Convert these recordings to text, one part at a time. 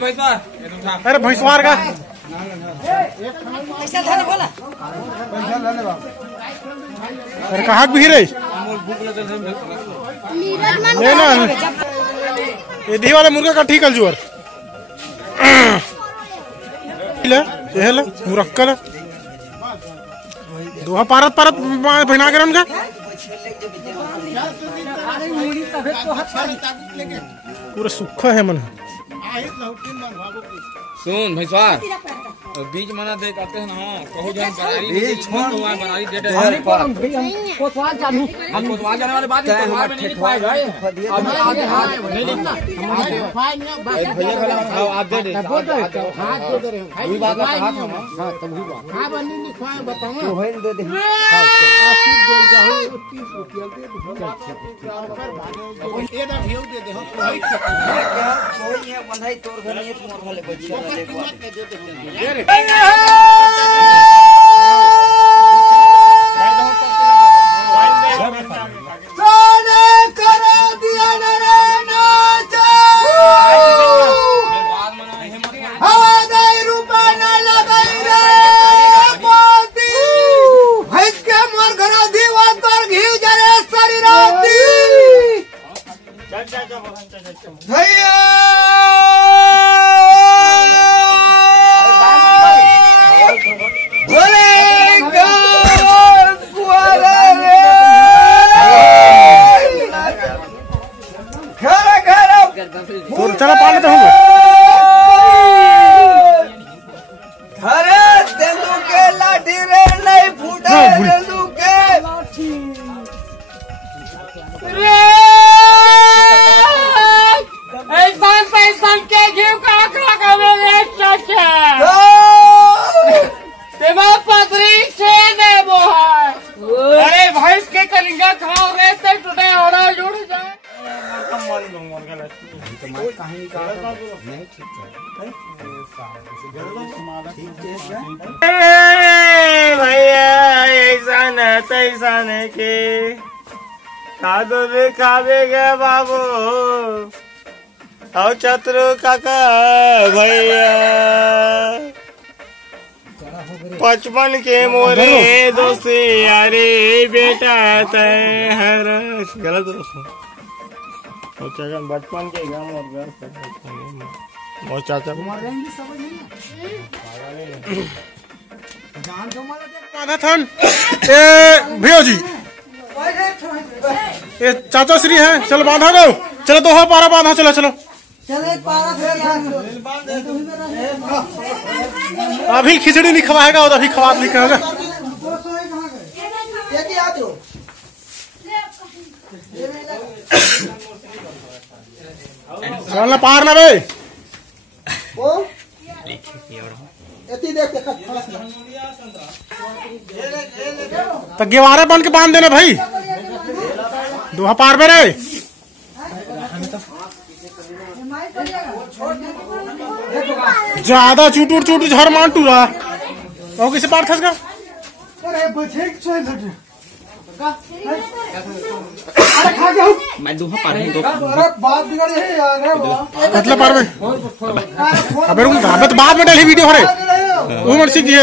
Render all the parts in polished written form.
अरे भैंसवार का अरे कहाँ भी रही ना ये दी वाले मुर्गा का ठीक है जुआर मुरक्कल दोहा पारत पारत बना कर उनका पूरा सूखा है मन। सुन भैंसवार बीज मना दे कहते हैं ना कहो जान बनारी डेट है कोतवाल जानू हम कोतवाल जाने वाले बात कोतवाल में नहीं लिख पाएगा अभी आगे हाथ नहीं लिखना भैया खड़ा आप दे दे हाथ दे रहे हैं वही बात हाथ हम हां तब ही बात हां बनी लिखवाए बताओ तो है दे दे आशीष दे जाओ 30 रुपया दे ये ना भेज दे दे कोई है बंधाई तोड़ घर नहीं मोर वाले बच्चे सोने करा दिया हवादाई रुपया न लगाई रे मोती भैंस के मोर घरा दीवा तोर घी जरे सारी राती भैया चला पाले तो होगा अरे तेलू के लाठी रे नहीं फूटा तेलू के रे ऐसा के घी का आंकड़ा का मेरे चाचा तेमा पतरी से ने बोहा अरे भैंस के कलिंगा खाओ रे ते टूटे होड़ा जुड़ जाए भैया ऐसा न तैसा न के खादो भी खावेगा बाबू और चतुर काका भैया 55 के मोरे दोस्ती यारे बेटा तय हर गलत चाचा बचपन के गाँव और घर और चाचा भैया जी ये चाचा श्री है चलो बांधा दो चलो दोहा पारा बांधा चलो चलो अभी खिचड़ी नहीं खवाएगा और अभी खवा नहीं करेगा चलना पार ना बे तो गेवारे बन के बांध देना भाई दोहा पार में रे ज्यादा चूटूर चूटू झर मान टूरा और किसे पार खस मैं दोहा पार नहीं मतलब पार में अबे तो बाद में डाली वीडियो हो रहे उमर सिंह जी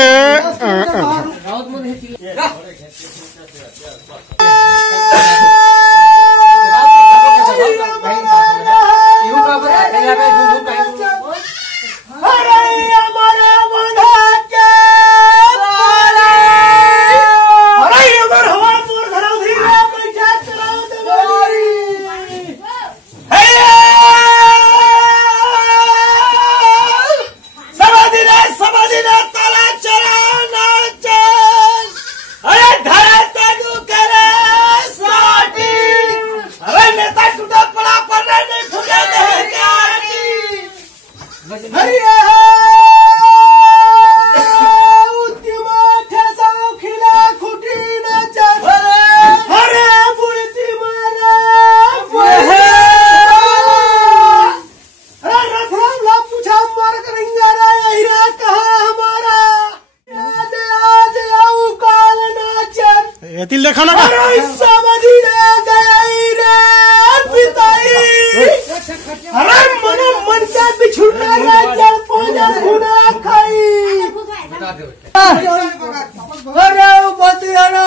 तिल देखा ना अरे बन के बिछुड़ना जल पूजा भुना खाई अरे बतिया ना